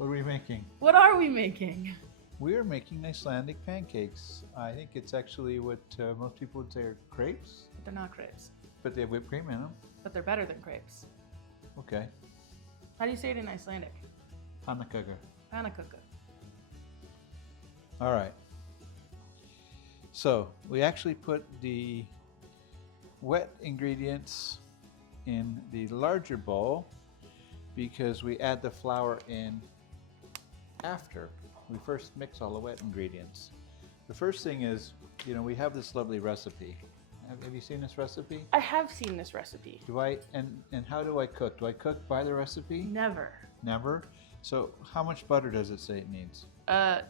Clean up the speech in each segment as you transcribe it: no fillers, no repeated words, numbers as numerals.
What are we making? What are we making? We're making Icelandic pancakes. I think it's actually what most people would say are crepes. But they're not crepes. But they have whipped cream in them. But they're better than crepes. Okay. How do you say it in Icelandic? Pönnukökur. Pönnukökur. All right. So we actually put the wet ingredients in the larger bowl because we add the flour in after. We first mix all the wet ingredients. The first thing is, we have this lovely recipe. Have you seen this recipe? I have seen this recipe. And how do I cook? Do I cook by the recipe? Never. Never? So how much butter does it say it needs?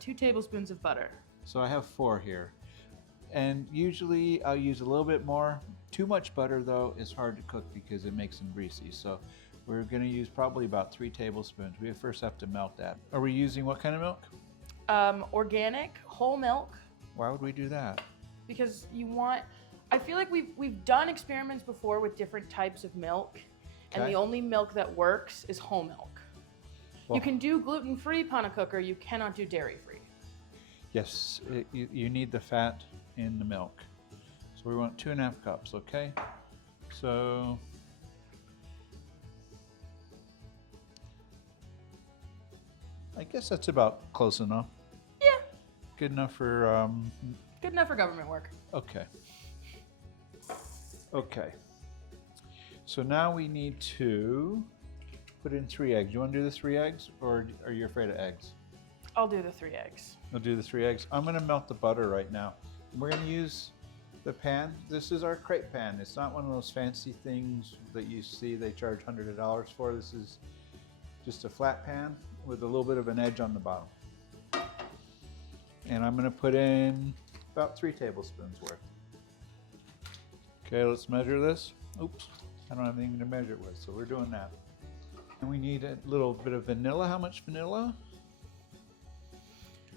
2 tablespoons of butter. So I have 4 here. And usually I'll use a little bit more. Too much butter though is hard to cook because it makes them greasy. So we're going to use probably about 3 tablespoons. We first have to melt that. Are we using what kind of milk? Organic, whole milk. Why would we do that? Because I feel like we've done experiments before with different types of milk, and the only milk that works is whole milk. Well, you can do gluten-free pönnukökur, you cannot do dairy-free. Yes, you need the fat in the milk. So we want 2.5 cups, okay? So I guess that's about close enough. Yeah. Good enough for Good enough for government work. Okay. Okay. So now we need to put in 3 eggs. You want to do the 3 eggs, or are you afraid of eggs? I'll do the 3 eggs. I'll do the 3 eggs. I'm going to melt the butter right now. We're going to use the pan. This is our crepe pan. It's not one of those fancy things that you see they charge hundreds of dollars for. This is just a flat pan with a little bit of an edge on the bottom. And I'm going to put in about 3 tablespoons worth. Okay, let's measure this. Oops, I don't have anything to measure it with, so we're doing that. And we need a little bit of vanilla. How much vanilla?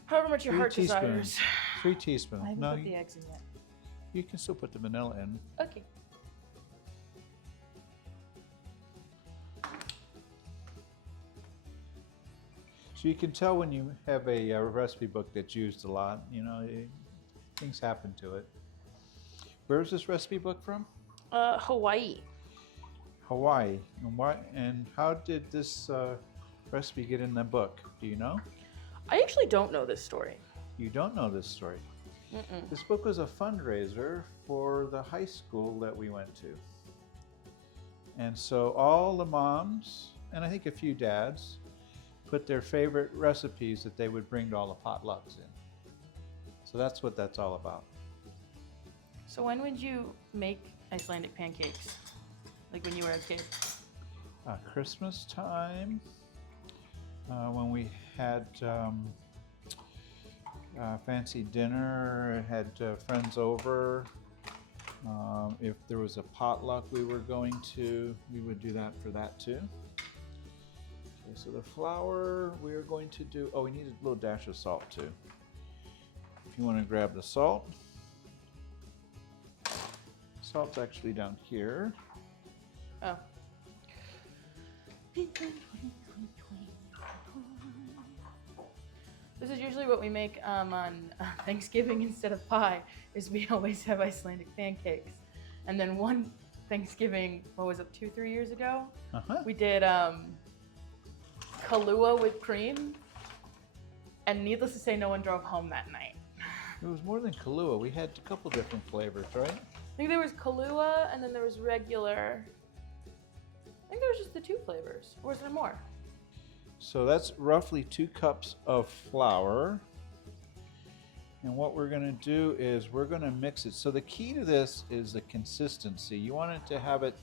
However much your heart desires. 3 teaspoons. I haven't put the eggs in yet. You can still put the vanilla in. Okay. So you can tell when you have a recipe book that's used a lot, things happen to it. Where's this recipe book from? Hawaii. Hawaii. And how did this recipe get in the book? Do you know? I actually don't know this story. You don't know this story? Mm-mm. This book was a fundraiser for the high school that we went to. And so all the moms, and I think a few dads, put their favorite recipes that they would bring to all the potlucks in. So that's what that's all about. So when would you make Icelandic pancakes? Like when you were a kid? Christmas time, when we had fancy dinner, had friends over. If there was a potluck we were going to, we would do that for that too. Okay, so the flour we are going to do, we need a little dash of salt too. If you want to grab the salt. Salt's actually down here. Oh. This is usually what we make on Thanksgiving instead of pie, is we always have Icelandic pancakes. And then one Thanksgiving, what was it, 2-3 years ago? We did Kahlua with cream. And needless to say, no one drove home that night. It was more than Kahlua. We had a couple different flavors, right? I think there was Kahlua and then there was regular. I think there was just the 2 flavors. Or was there more? So that's roughly 2 cups of flour. And what we're going to do is we're going to mix it. So the key to this is the consistency. You want it to have it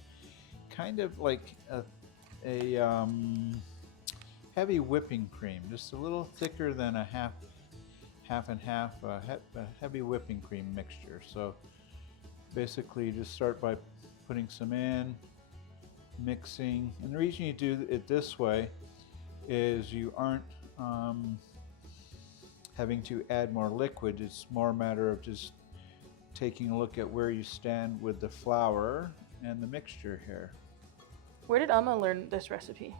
kind of like a heavy whipping cream, just a little thicker than a half and half, a heavy whipping cream mixture. So basically you just start by putting some in, mixing. And the reason you do it this way is you aren't having to add more liquid. It's more a matter of just taking a look at where you stand with the flour and the mixture here. Where did Amma learn this recipe?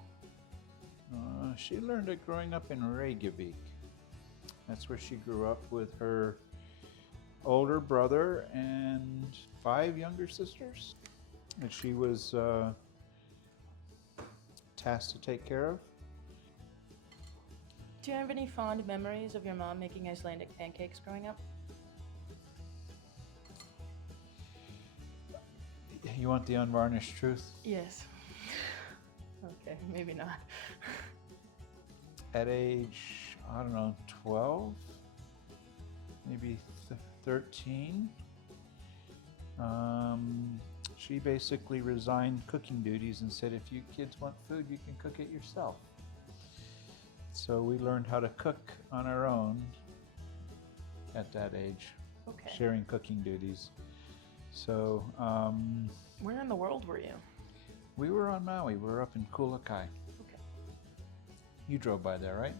She learned it growing up in Reykjavik. That's where she grew up with her older brother and 5 younger sisters that she was tasked to take care of. Do you have any fond memories of your mom making Icelandic pancakes growing up? You want the unvarnished truth? Yes. Okay, maybe not. At age, I don't know, 12, maybe 13, she basically resigned cooking duties and said, if you kids want food, you can cook it yourself. So we learned how to cook on our own at that age, Okay. sharing cooking duties. So Where in the world were you? we were on Maui. We were up in Kulakai. Okay. You drove by there, right?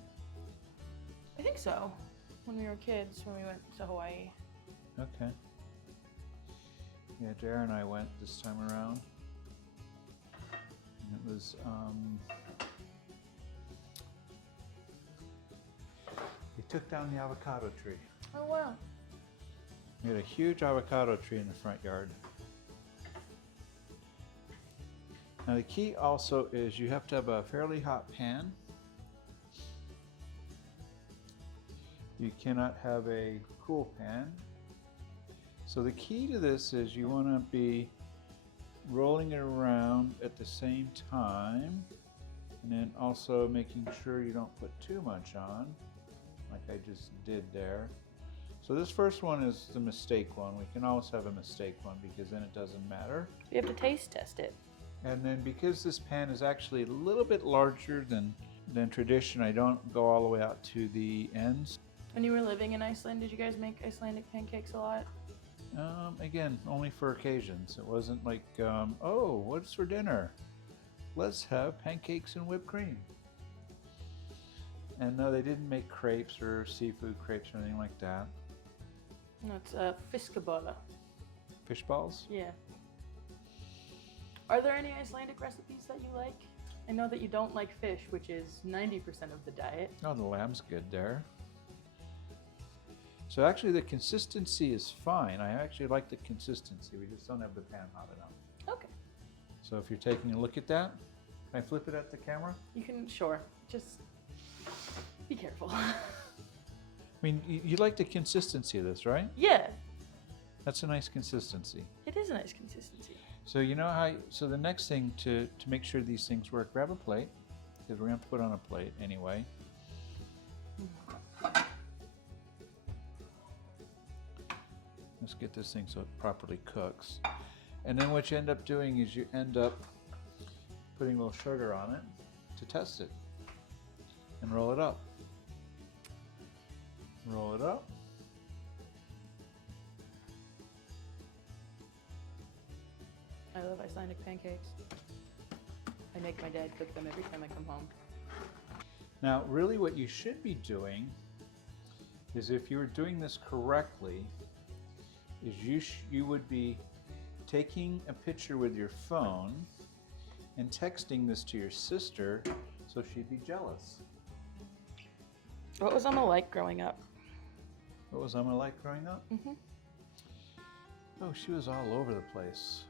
I think so. When we were kids, when we went to Hawaii. Okay. Yeah, Dara and I went this time around. And it was, they took down the avocado tree. Oh wow. We had a huge avocado tree in the front yard. Now the key also is you have to have a fairly hot pan. You cannot have a cool pan. So the key to this is you want to be rolling it around at the same time, and then also making sure you don't put too much on, like I just did there. So this first one is the mistake one. We can always have a mistake one because then it doesn't matter. You have to taste test it. And then because this pan is actually a little bit larger than tradition, I don't go all the way out to the ends. When you were living in Iceland, did you guys make Icelandic pancakes a lot? Again, only for occasions. It wasn't like, oh, what's for dinner? Let's have pancakes and whipped cream. And no, they didn't make crepes or seafood crepes or anything like that. No, it's fiskebolla. Fish balls? Yeah. Are there any Icelandic recipes that you like? I know that you don't like fish, which is 90% of the diet. Oh, the lamb's good there. So actually the consistency is fine. I actually like the consistency. We just don't have the pan hot enough. Okay. So if you're taking a look at that, can I flip it at the camera? You can, sure. Just be careful. I mean, you like the consistency of this, right? Yeah, That's a nice consistency. it is a nice consistency. So you know how, so the next thing to make sure these things work, grab a plate, because we're going to put on a plate anyway. Let's get this thing so it properly cooks. And then what you end up doing is you end up putting a little sugar on it to test it. And roll it up. Roll it up. I love Icelandic pancakes. I make my dad cook them every time I come home. Now, really what you should be doing is, if you were doing this correctly, is you would be taking a picture with your phone and texting this to your sister so she'd be jealous. What was Amma like growing up? What was Amma like growing up? Mm-hmm. Oh, she was all over the place.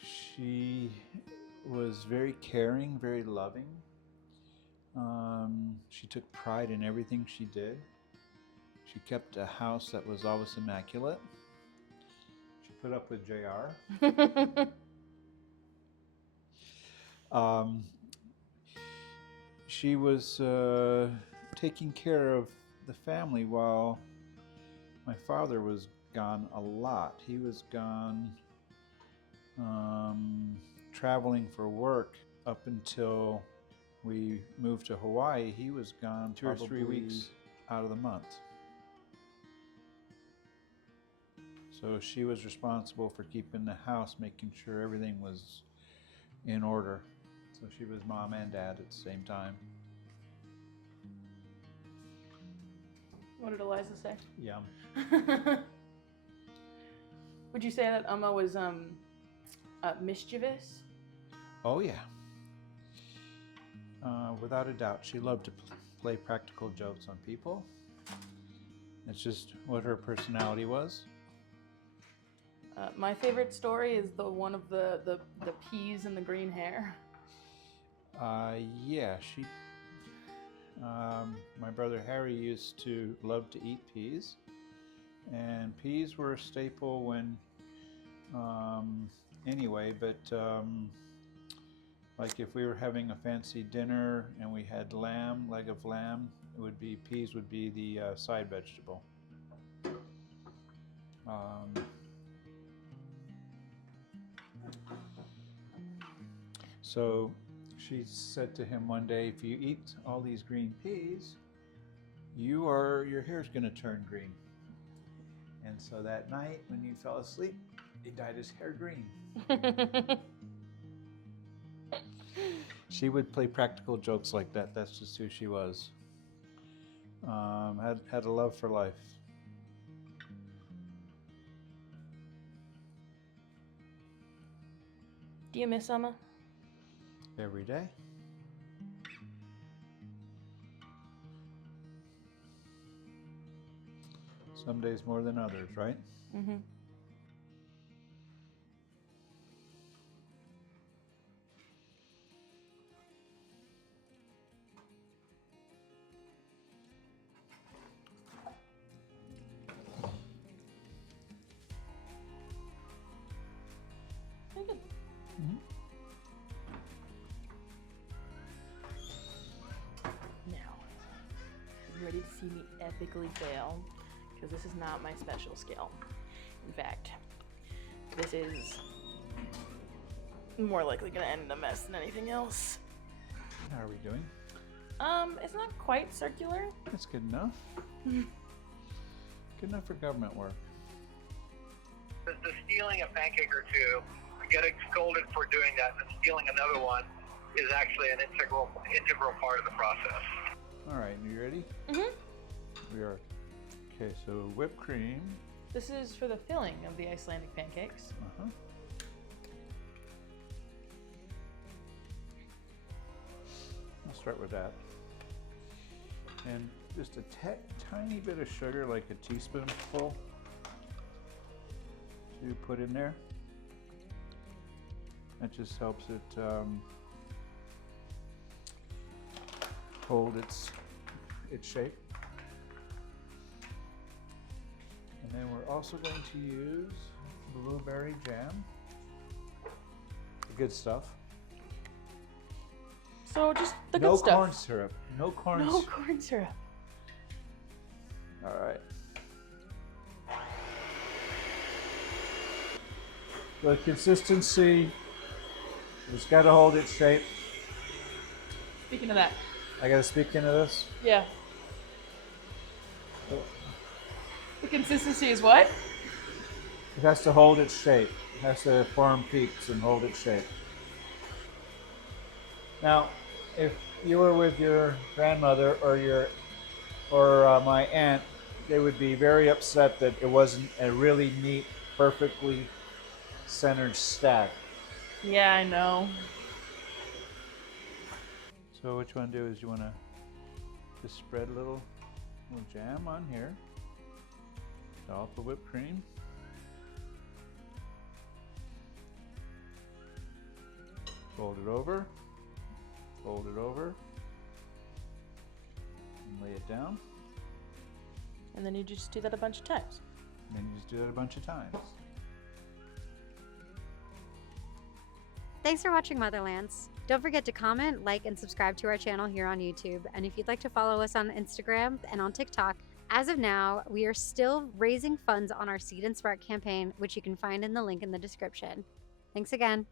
She was very caring, very loving. She took pride in everything she did. She kept a house that was always immaculate. She put up with JR. She was taking care of the family while my father was gone a lot. He was gone traveling for work up until we moved to Hawaii. He was gone 2 or 3 weeks out of the month. So she was responsible for keeping the house, making sure everything was in order. So she was mom and dad at the same time. What did Eliza say? Yum. Would you say that Amma was mischievous? Oh yeah. without a doubt, she loved to play practical jokes on people. It's just what her personality was. My favorite story is the one of the peas and the green hair. Yeah, she. My brother Harry used to love to eat peas, and peas were a staple when. Anyway, but like if we were having a fancy dinner and we had leg of lamb, it would be peas would be the side vegetable. So she said to him one day, if you eat all these green peas, your hair's going to turn green. And so that night when you fell asleep, he dyed his hair green. She would play practical jokes like that. That's just who she was. Had a love for life. Do you miss Amma? Every day. Some days more than others, right? Mm-hmm. Mm-hmm. Now, are you ready to see me epically fail? Because this is not my special skill. In fact, this is more likely going to end in a mess than anything else. How are we doing? It's not quite circular. That's good enough. Good enough for government work. The stealing a pancake or two, getting scolded for doing that, and stealing another one is actually an integral part of the process. All right, you ready? Mm-hmm. We are. Okay, so whipped cream. This is for the filling of the Icelandic pancakes. Uh-huh. I'll start with that. And just a tiny bit of sugar, like a teaspoonful, to put in there. That just helps it hold its shape. And then we're also going to use blueberry jam. The good stuff. So just the No good stuff. corn syrup. No corn No syrup. corn syrup. All right. The consistency has got to hold its shape. Speaking of that. I got to speak into this. Yeah. The consistency is what? It has to hold its shape. It has to form peaks and hold its shape. Now, if you were with your grandmother or my aunt, they would be very upset that it wasn't a really neat, perfectly centered stack. Yeah, I know. So what you want to do is you want to just spread a little jam on here. Dollop the whipped cream. Fold it over. Fold it over. And lay it down. And then you just do that a bunch of times. And then you just do that a bunch of times. Thanks for watching Motherlands. Don't forget to comment, like, and subscribe to our channel here on YouTube. And if you'd like to follow us on Instagram and on TikTok, as of now, we are still raising funds on our Seed and Spark campaign, which you can find in the link in the description. Thanks again.